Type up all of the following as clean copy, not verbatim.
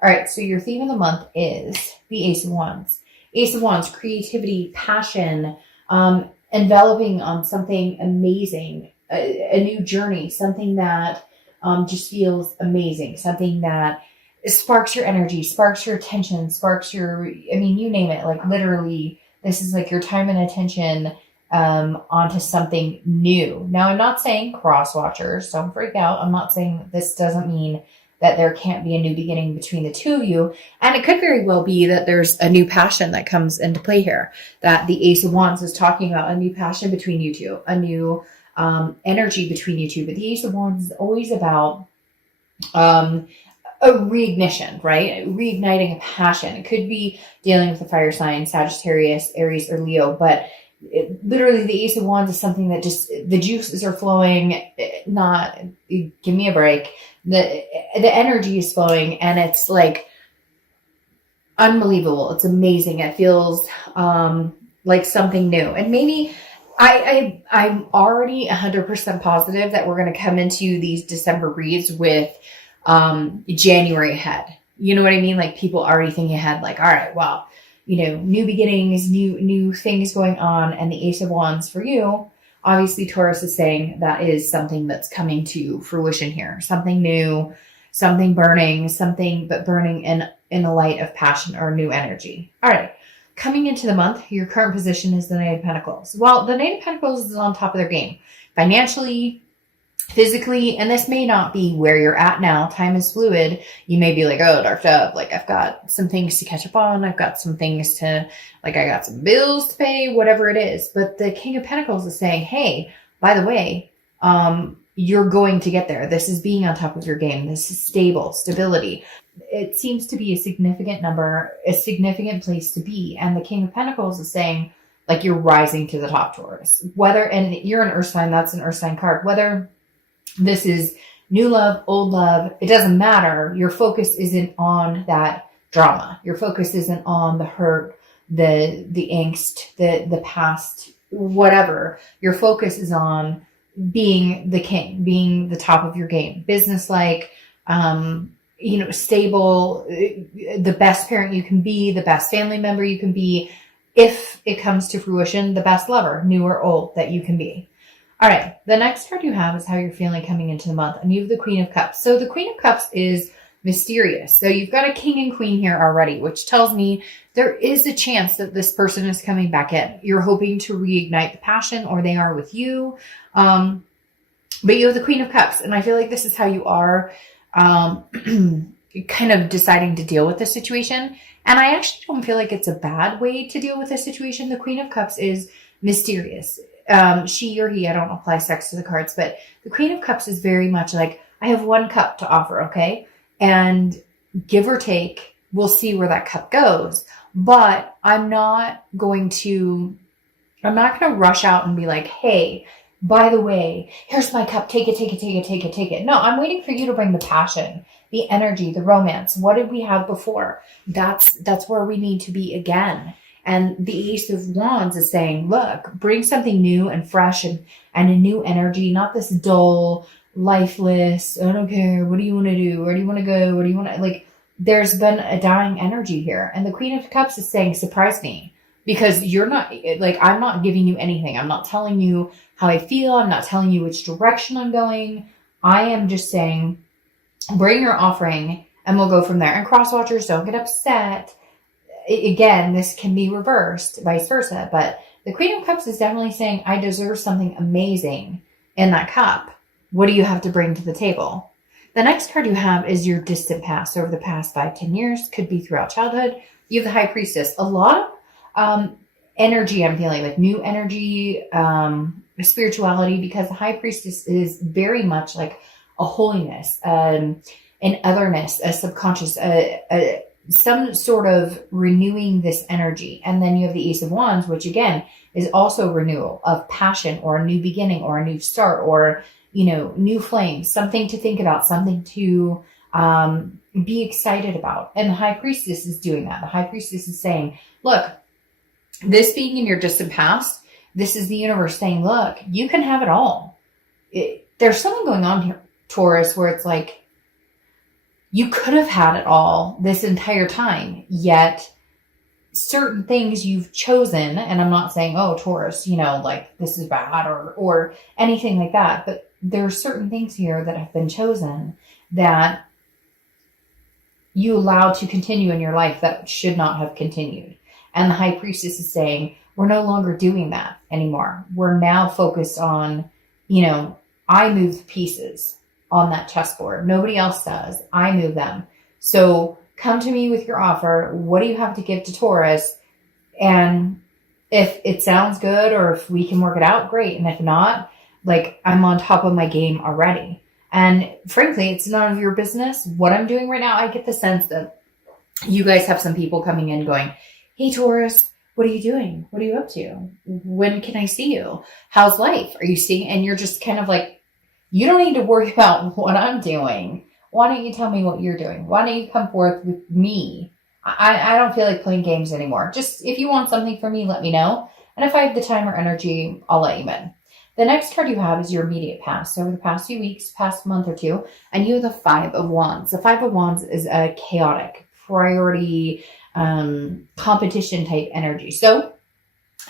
All right, so your theme of the month is the Ace of Wands. Ace of Wands, creativity, passion, enveloping on something amazing, a new journey, something that just feels amazing, something that sparks your energy, sparks your attention, sparks your, I mean, you name it, like literally, this is like your time and attention onto something new. Now, I'm not saying cross watchers, don't freak out. I'm not saying that this doesn't mean that there can't be a new beginning between the two of you. And it could very well be that there's a new passion that comes into play here, that the Ace of Wands is talking about a new passion between you two, a new energy between you two. But the Ace of Wands is always about a reignition, right? Reigniting a passion. It could be dealing with a fire sign, Sagittarius, Aries, or Leo, but literally the Ace of Wands is something that just, the juices are flowing, not, give me a break. The energy is flowing and it's like unbelievable. It's amazing. It feels like something new. And maybe I'm already 100% positive that we're going to come into these December reads with January ahead. You know what I mean? Like people already thinking ahead, like, all right, well, you know, new beginnings, new things going on. And the Ace of Wands for you, obviously Taurus is saying that is something that's coming to fruition here. Something new, something burning, but burning in a light of passion or new energy. All right. Coming into the month, your current position is the Knight of Pentacles. Well, the Knight of Pentacles is on top of their game. Financially, physically, and this may not be where you're at now. Time is fluid. You may be like, oh, Dark Dove, like I've got some things to catch up on. I've got some things to, like I got some bills to pay, whatever it is. But the King of Pentacles is saying, hey, by the way, you're going to get there. This is being on top of your game. This is stability. It seems to be a significant number, a significant place to be. And the King of Pentacles is saying, like, you're rising to the top, Taurus. And you're an earth sign, that's an earth sign card. Whether this is new love, old love, it doesn't matter. Your focus isn't on that drama. Your focus isn't on the hurt, the angst, the past, whatever. Your focus is on being the king, being the top of your game, business-like, stable, the best parent you can be, the best family member you can be. If it comes to fruition, the best lover, new or old, that you can be. All right, the next card you have is how you're feeling coming into the month. And you have the Queen of Cups. So the Queen of Cups is mysterious. So you've got a king and queen here already, which tells me there is a chance that this person is coming back in. You're hoping to reignite the passion, or they are with you. But you have the Queen of Cups. And I feel like this is how you are kind of deciding to deal with the situation. And I actually don't feel like it's a bad way to deal with the situation. The Queen of Cups is mysterious. She or he, I don't apply sex to the cards, but the Queen of Cups is very much like, I have one cup to offer, okay? And give or take, we'll see where that cup goes. But I'm not going to rush out and be like, hey, by the way, here's my cup, take it. No, I'm waiting for you to bring the passion, the energy, the romance. What did we have before? That's where we need to be again. And the Ace of Wands is saying, look, bring something new and fresh and a new energy, not this dull, lifeless, I don't care, what do you want to do? Where do you want to go? What do you want to, like, there's been a dying energy here. And the Queen of Cups is saying, surprise me, because you're not, like, I'm not giving you anything. I'm not telling you how I feel. I'm not telling you which direction I'm going. I am just saying, bring your offering and we'll go from there. And cross watchers, don't get upset. Again, this can be reversed, vice versa. But the Queen of Cups is definitely saying, I deserve something amazing in that cup. What do you have to bring to the table? The next card you have is your distant past. Over the past 5-10 years, could be throughout childhood. You have the High Priestess. A lot of energy I'm feeling, like new energy, spirituality, because the High Priestess is very much like a holiness, an otherness, a subconscious, some sort of renewing this energy. And then you have the Ace of Wands, which again is also renewal of passion or a new beginning or a new start or, new flames, something to think about, something to be excited about. And the High Priestess is doing that. The High Priestess is saying, look, this being in your distant past, this is the universe saying, look, you can have it all. There's something going on here, Taurus, where it's like, you could have had it all this entire time, yet certain things you've chosen, and I'm not saying, oh, Taurus, like this is bad or anything like that, but there are certain things here that have been chosen that you allowed to continue in your life that should not have continued. And the High Priestess is saying, we're no longer doing that anymore. We're now focused on, I move the pieces on that chessboard. Nobody else does. I move them. So come to me with your offer. What do you have to give to Taurus? And if it sounds good or if we can work it out, great. And if not, like, I'm on top of my game already. And frankly, it's none of your business what I'm doing right now. I get the sense that you guys have some people coming in going, hey, Taurus, what are you doing? What are you up to? When can I see you? How's life? Are you seeing? And you're just kind of like, you don't need to worry about what I'm doing. Why don't you tell me what you're doing? Why don't you come forth with me? I don't feel like playing games anymore. Just if you want something from me, let me know. And if I have the time or energy, I'll let you in. The next card you have is your immediate past. So over the past few weeks, past month or two, and you have the Five of Wands. The Five of Wands is a chaotic, priority, competition type energy. So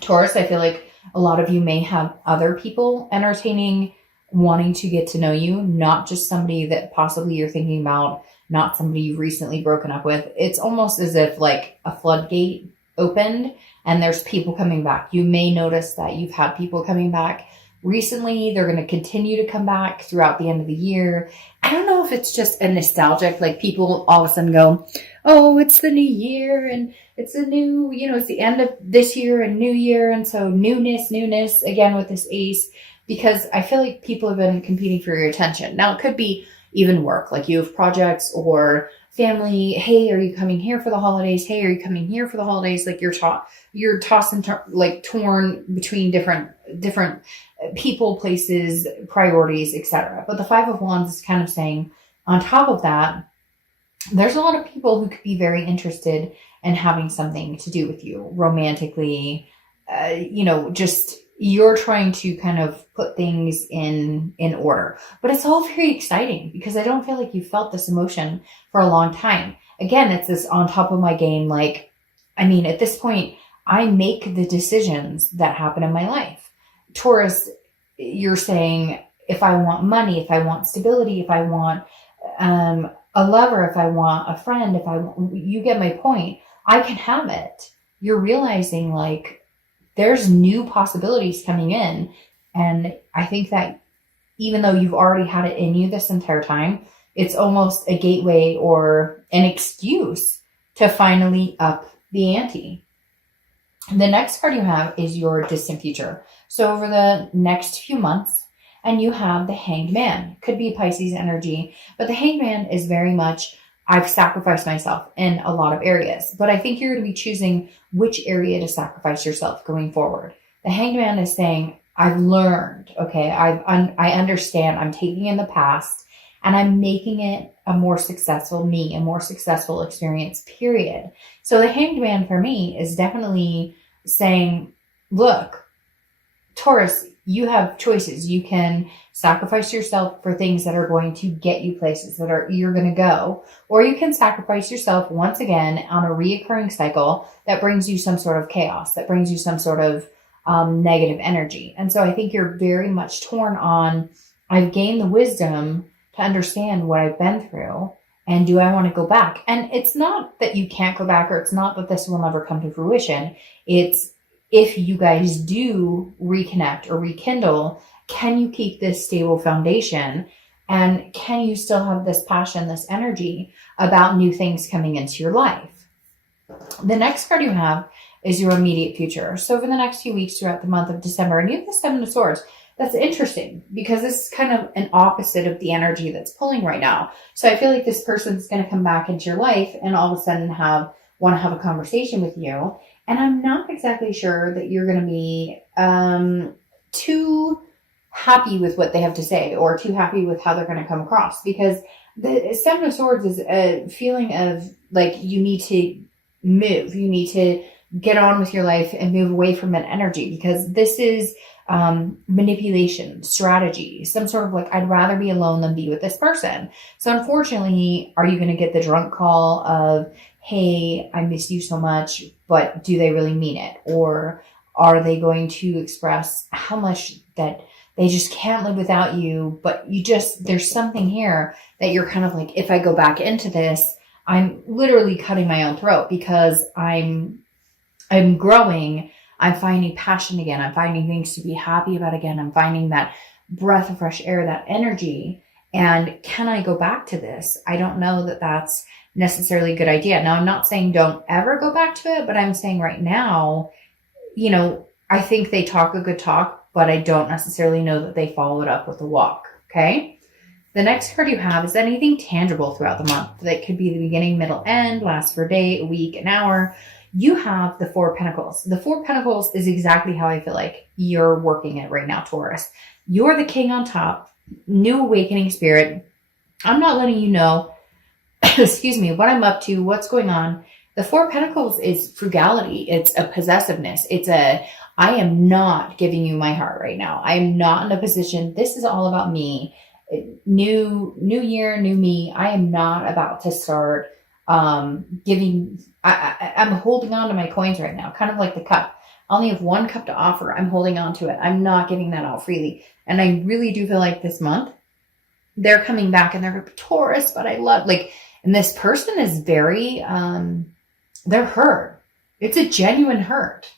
Taurus, I feel like a lot of you may have other people entertaining, wanting to get to know you, not just somebody that possibly you're thinking about, not somebody you've recently broken up with. It's almost as if like a floodgate opened and there's people coming back. You may notice that you've had people coming back recently. They're going to continue to come back throughout the end of the year. I don't know if it's just a nostalgic, like people all of a sudden go, oh, it's the new year and it's a new, it's the end of this year and new year. And so newness again with this ace, because I feel like people have been competing for your attention. Now it could be even work, like you have projects or family. Hey, are you coming here for the holidays? Hey, are you coming here for the holidays? Like you're tossing torn between different people, places, priorities, etc. But the Five of Wands is kind of saying, on top of that, there's a lot of people who could be very interested in having something to do with you romantically. Just you're trying to kind of put things in order. But it's all very exciting because I don't feel like you felt this emotion for a long time. Again, it's this on top of my game. Like, at this point, I make the decisions that happen in my life. Taurus, you're saying, if I want money, if I want stability, if I want a lover, if I want a friend, you get my point, I can have it. You're realizing like, there's new possibilities coming in. And I think that even though you've already had it in you this entire time, it's almost a gateway or an excuse to finally up the ante. The next card you have is your distant future. So over the next few months, and you have the Hanged Man. Could be Pisces energy, but the Hanged Man is very much, I've sacrificed myself in a lot of areas, but I think you're going to be choosing which area to sacrifice yourself going forward. The Hanged Man is saying, I've learned, okay, I understand, I'm taking in the past and I'm making it a more successful me, a more successful experience, period. So the Hanged Man for me is definitely saying, look, Taurus, you have choices. You can sacrifice yourself for things that are going to get you places you're going to go, or you can sacrifice yourself once again on a reoccurring cycle that brings you some sort of chaos, that brings you some sort of negative energy. And so I think you're very much torn on, I've gained the wisdom to understand what I've been through, and do I want to go back? And it's not that you can't go back, or it's not that this will never come to fruition. It's if you guys do reconnect or rekindle, can you keep this stable foundation? And can you still have this passion, this energy about new things coming into your life? The next card you have is your immediate future. So for the next few weeks throughout the month of December, and you have the Seven of Swords. That's interesting because this is kind of an opposite of the energy that's pulling right now. So I feel like this person's going to come back into your life and all of a sudden want to have a conversation with you. And I'm not exactly sure that you're going to be too happy with what they have to say or too happy with how they're going to come across, because the Seven of Swords is a feeling of like you need to move. You need to get on with your life and move away from that energy, because this is manipulation, strategy, some sort of like, I'd rather be alone than be with this person. So unfortunately, are you going to get the drunk call of, hey, I miss you so much, but do they really mean it? Or are they going to express how much that they just can't live without you, but there's something here that you're kind of like, if I go back into this, I'm literally cutting my own throat because I'm growing. I'm finding passion again. I'm finding things to be happy about again. I'm finding that breath of fresh air, that energy. And can I go back to this? I don't know that that's necessarily a good idea. Now, I'm not saying don't ever go back to it, but I'm saying right now, I think they talk a good talk, but I don't necessarily know that they follow it up with a walk. Okay. The next card you have is anything tangible throughout the month. That could be the beginning, middle, end, last for a day, a week, an hour. You have the Four of Pentacles. The Four of Pentacles is exactly how I feel like you're working it right now, Taurus. You're the king on top, new awakening spirit. I'm not letting you know, excuse me, what I'm up to, what's going on. The Four of Pentacles is frugality. It's a possessiveness. I am not giving you my heart right now. I am not in a position. This is all about me. New year, new me. I am not about to start giving. I'm holding on to my coins right now, kind of like the cup. I only have one cup to offer. I'm holding on to it. I'm not giving that out freely. And I really do feel like this month they're coming back and they're going to be Taurus, but I love and this person is very, they're hurt. It's a genuine hurt,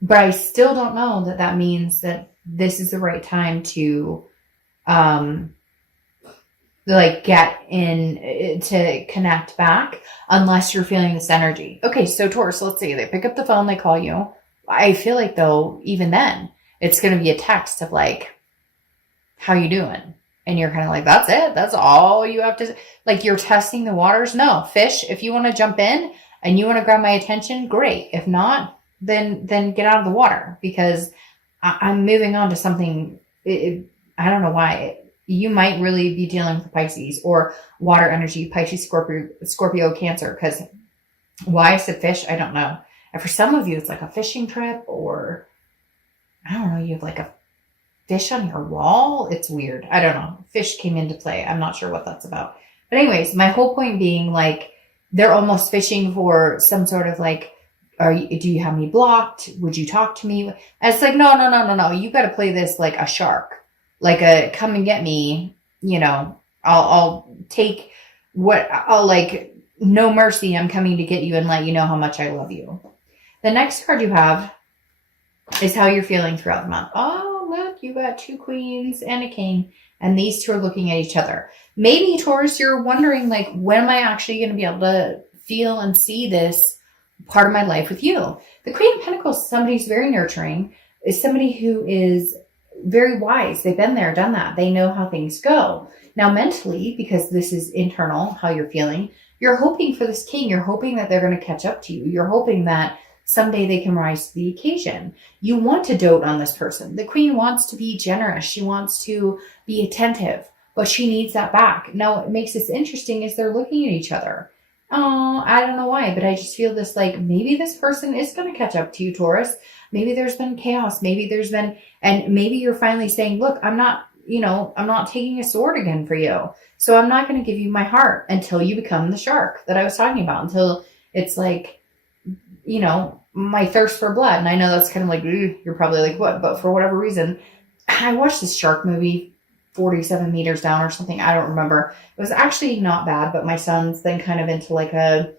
but I still don't know that that means that this is the right time to, get in to connect back unless you're feeling this energy. Okay. So Taurus, let's see, they pick up the phone, they call you. I feel like though, even then it's going to be a text of like, how you doing? And you're kind of like, that's it. That's all you have to, like, you're testing the waters. No, fish, if you want to jump in and you want to grab my attention, great. If not, then get out of the water because I'm moving on to something. I don't know why. You might really be dealing with Pisces or water energy, Pisces, Scorpio, Cancer. Because why I said fish, I don't know. And for some of you, it's like a fishing trip or I don't know, you have like a fish on your wall. It's weird. I don't know. Fish came into play. I'm not sure what that's about. But anyways, my whole point being like, they're almost fishing for some sort of like, do you have me blocked? Would you talk to me? And it's like, no. You got to play this like a shark, like a come and get me, I'll take no mercy. I'm coming to get you and let you know how much I love you. The next card you have is how you're feeling throughout the month. Oh, look, you got two queens and a king, and these two are looking at each other. Maybe, Taurus, you're wondering, like, when am I actually going to be able to feel and see this part of my life with you? The Queen of Pentacles is somebody who's very nurturing, is somebody who is very wise. They've been there, done that. They know how things go. Now, mentally, because this is internal, how you're feeling, you're hoping for this king. You're hoping that they're going to catch up to you. You're hoping that someday they can rise to the occasion. You want to dote on this person. The queen wants to be generous. She wants to be attentive, but she needs that back. Now, what makes this interesting is they're looking at each other. Oh, I don't know why, but I just feel this like maybe this person is going to catch up to you, Taurus. Maybe there's been chaos. Maybe there's been, and maybe you're finally saying, look, I'm not taking a sword again for you. So I'm not going to give you my heart until you become the shark that I was talking about, until it's like, my thirst for blood. And I know that's kind of like, you're probably like, what? But for whatever reason, I watched this shark movie, 47 meters down or something. I don't remember. It was actually not bad, but my son's then kind of into like a,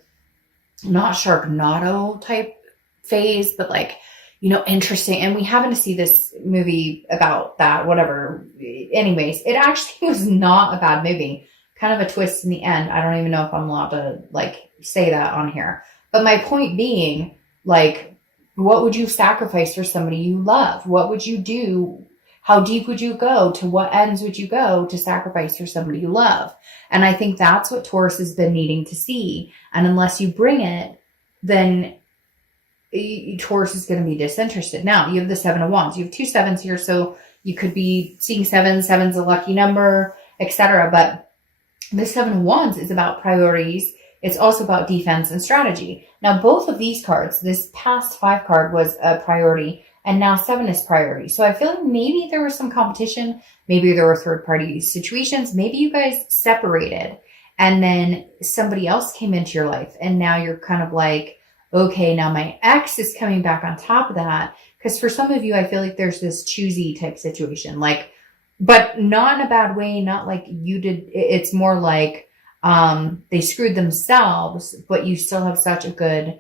not Sharknado type phase, but like, interesting. And we happened to see this movie about that, whatever. Anyways, it actually was not a bad movie. Kind of a twist in the end. I don't even know if I'm allowed to like say that on here. But my point being, like, what would you sacrifice for somebody you love? What would you do? How deep would you go? To what ends would you go to sacrifice for somebody you love? And I think that's what Taurus has been needing to see. And unless you bring it, then Taurus is going to be disinterested. Now, you have the Seven of Wands. You have two sevens here, so you could be seeing seven. Seven's a lucky number, etc. But the Seven of Wands is about priorities. It's also about defense and strategy. Now, both of these cards, this past 5 card was a priority, And now 7 is priority. So I feel like maybe there was some competition. Maybe there were third party situations. Maybe you guys separated and then somebody else came into your life. And now you're kind of like, okay, now my ex is coming back on top of that. Because for some of you, I feel like there's this choosy type situation, like, but not in a bad way, not like you did. It's more like they screwed themselves, but you still have such a good,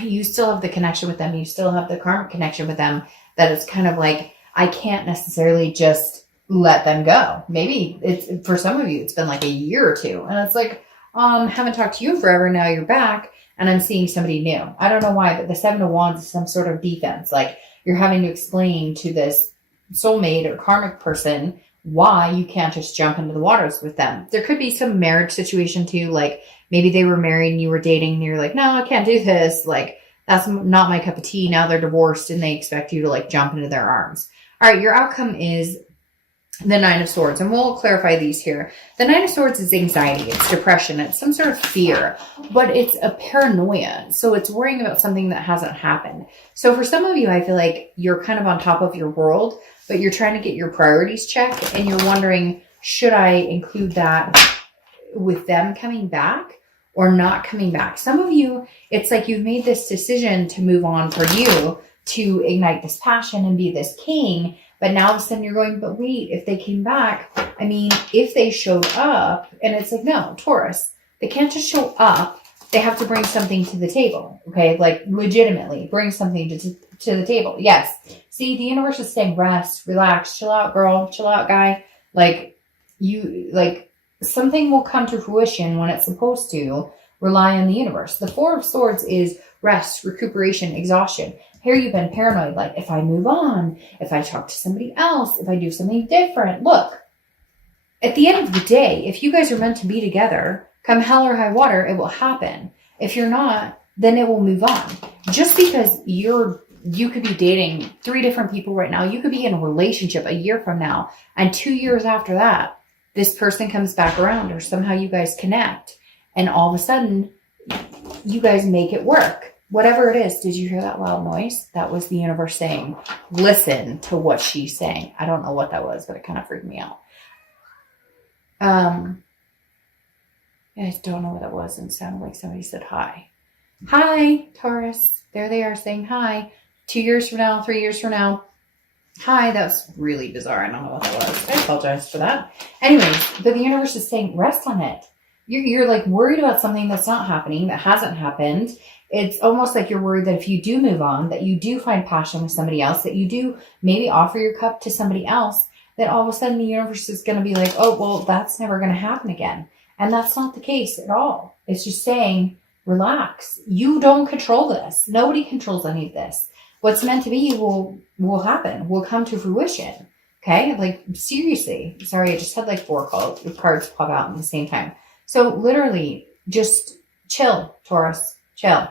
you still have the connection with them. You still have the karmic connection with them that it's kind of like, I can't necessarily just let them go. Maybe it's, for some of you, it's been like a year or two. And it's like, haven't talked to you in forever. Now you're back. And I'm seeing somebody new. I don't know why, but the 7 of Wands is some sort of defense. Like you're having to explain to this soulmate or karmic person why you can't just jump into the waters with them. There could be some marriage situation too. Like maybe they were married and you were dating and you're like, no, I can't do this. Like that's not my cup of tea. Now they're divorced and they expect you to like jump into their arms. All right. Your outcome is the 9 of Swords, and we'll clarify these here. The 9 of Swords is anxiety, it's depression, it's some sort of fear, but it's a paranoia. So it's worrying about something that hasn't happened. So for some of you, I feel like you're kind of on top of your world, but you're trying to get your priorities checked and you're wondering, should I include that with them coming back or not coming back? Some of you, it's like you've made this decision to move on for you, to ignite this passion and be this king. But now all of a sudden you're going, but wait, if they came back, I mean, if they showed up, and it's like, no, Taurus, they can't just show up. They have to bring something to the table. Okay. Like legitimately bring something to the table. Yes. See, the universe is saying rest, relax, chill out, girl, chill out, guy. Like something will come to fruition when it's supposed to. Rely on the universe. The 4 of Swords is rest, recuperation, exhaustion. Here you've been paranoid, like if I move on, if I talk to somebody else, if I do something different. Look, at the end of the day, if you guys are meant to be together, come hell or high water, it will happen. If you're not, then it will move on. Just because you could be dating 3 different people right now, you could be in a relationship a year from now, and 2 years after that, this person comes back around or somehow you guys connect, and all of a sudden, you guys make it work. Whatever it is, did you hear that loud noise? That was the universe saying, listen to what she's saying. I don't know what that was, but it kind of freaked me out. I don't know what that was, and it sounded like somebody said hi. Hi, Taurus. There they are saying hi. 2 years from now, 3 years from now. Hi, that's really bizarre. I don't know what that was. I apologize for that. Anyways, but the universe is saying, rest on it. You're like worried about something that's not happening, that hasn't happened. It's almost like you're worried that if you do move on, that you do find passion with somebody else, that you do maybe offer your cup to somebody else, that all of a sudden the universe is going to be like, oh, well, that's never going to happen again. And that's not the case at all. It's just saying, relax. You don't control this. Nobody controls any of this. What's meant to be will happen, will come to fruition. Okay? Like, seriously. Sorry, I just had like 4 cards pop out at the same time. So literally, just chill, Taurus. Chill.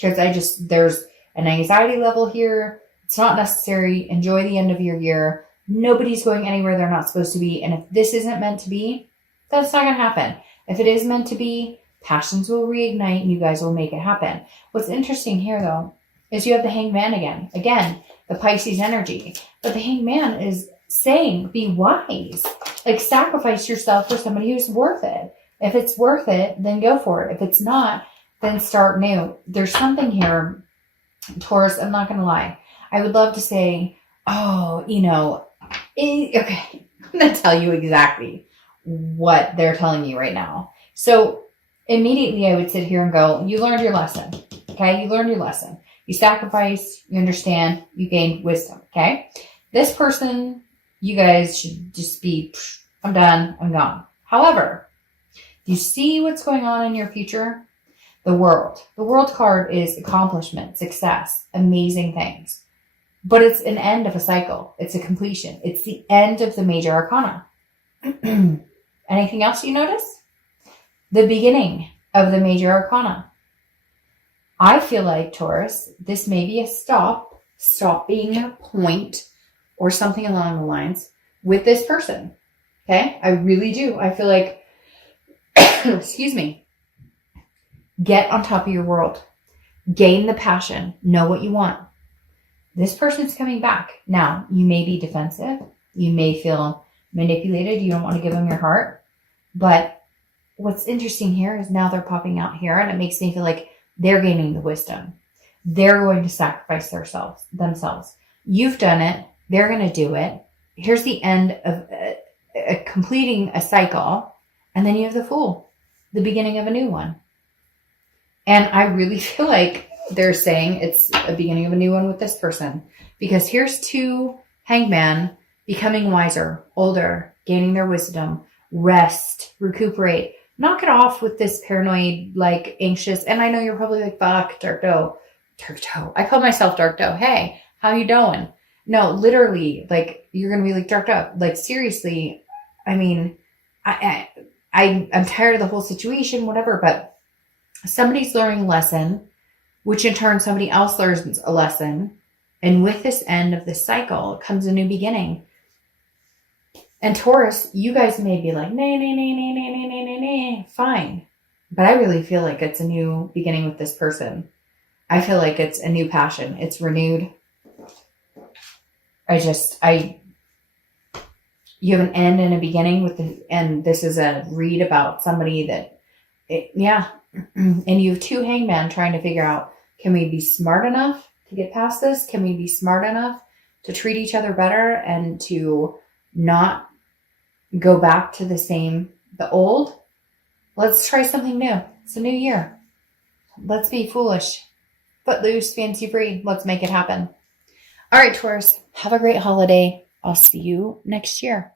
Because there's an anxiety level here. It's not necessary. Enjoy the end of your year. Nobody's going anywhere they're not supposed to be. And if this isn't meant to be, that's not going to happen. If it is meant to be, passions will reignite and you guys will make it happen. What's interesting here, though, is you have the Hangman again. Again, the Pisces energy. But the Hangman is saying, be wise. Like, sacrifice yourself for somebody who's worth it. If it's worth it, then go for it. If it's not, then start new. There's something here, Taurus, I'm not going to lie. I would love to say, oh, okay, I'm going to tell you exactly what they're telling you right now. So immediately I would sit here and go, you learned your lesson. Okay. You learned your lesson. You sacrificed, you understand, you gained wisdom. Okay. This person, you guys should just be, I'm done, I'm gone. However, you see what's going on in your future? The world. The world card is accomplishment, success, amazing things. But it's an end of a cycle. It's a completion. It's the end of the major arcana. Anything else you notice? The beginning of the major arcana. I feel like, Taurus, this may be a stop being a point or something along the lines with this person. Okay? I really do. I feel like, excuse me, get on top of your world. Gain the passion. Know what you want. this person's coming back. Now, you may be defensive. You may feel manipulated. You don't want to give them your heart. But what's interesting here is now they're popping out here, and it makes me feel like they're gaining the wisdom. They're going to sacrifice themselves. You've done it. They're going to do it. Here's the end of completing a cycle. And then you have the Fool, the beginning of a new one. And I really feel like they're saying it's a beginning of a new one with this person. Because here's two hangman becoming wiser, older, gaining their wisdom, rest, recuperate, knock it off with this paranoid, like anxious. And I know you're probably like, fuck, Dark Doe. I call myself Dark Doe. Hey, how you doing? No, literally, like, you're going to be like, Dark Doe. Like, seriously, I mean, I'm tired of the whole situation, whatever, but somebody's learning a lesson, which in turn somebody else learns a lesson. And with this end of this cycle comes a new beginning. And Taurus, you guys may be like, nay, fine. But I really feel like it's a new beginning with this person. I feel like it's a new passion. It's renewed. You have an end and a beginning and this is a read about somebody that, and you have two hangmen trying to figure out, can we be smart enough to get past this? Can we be smart enough to treat each other better and to not go back to the old? Let's try something new. It's a new year. Let's be foolish. Footloose, fancy free. Let's make it happen. All right, Taurus, have a great holiday. I'll see you next year.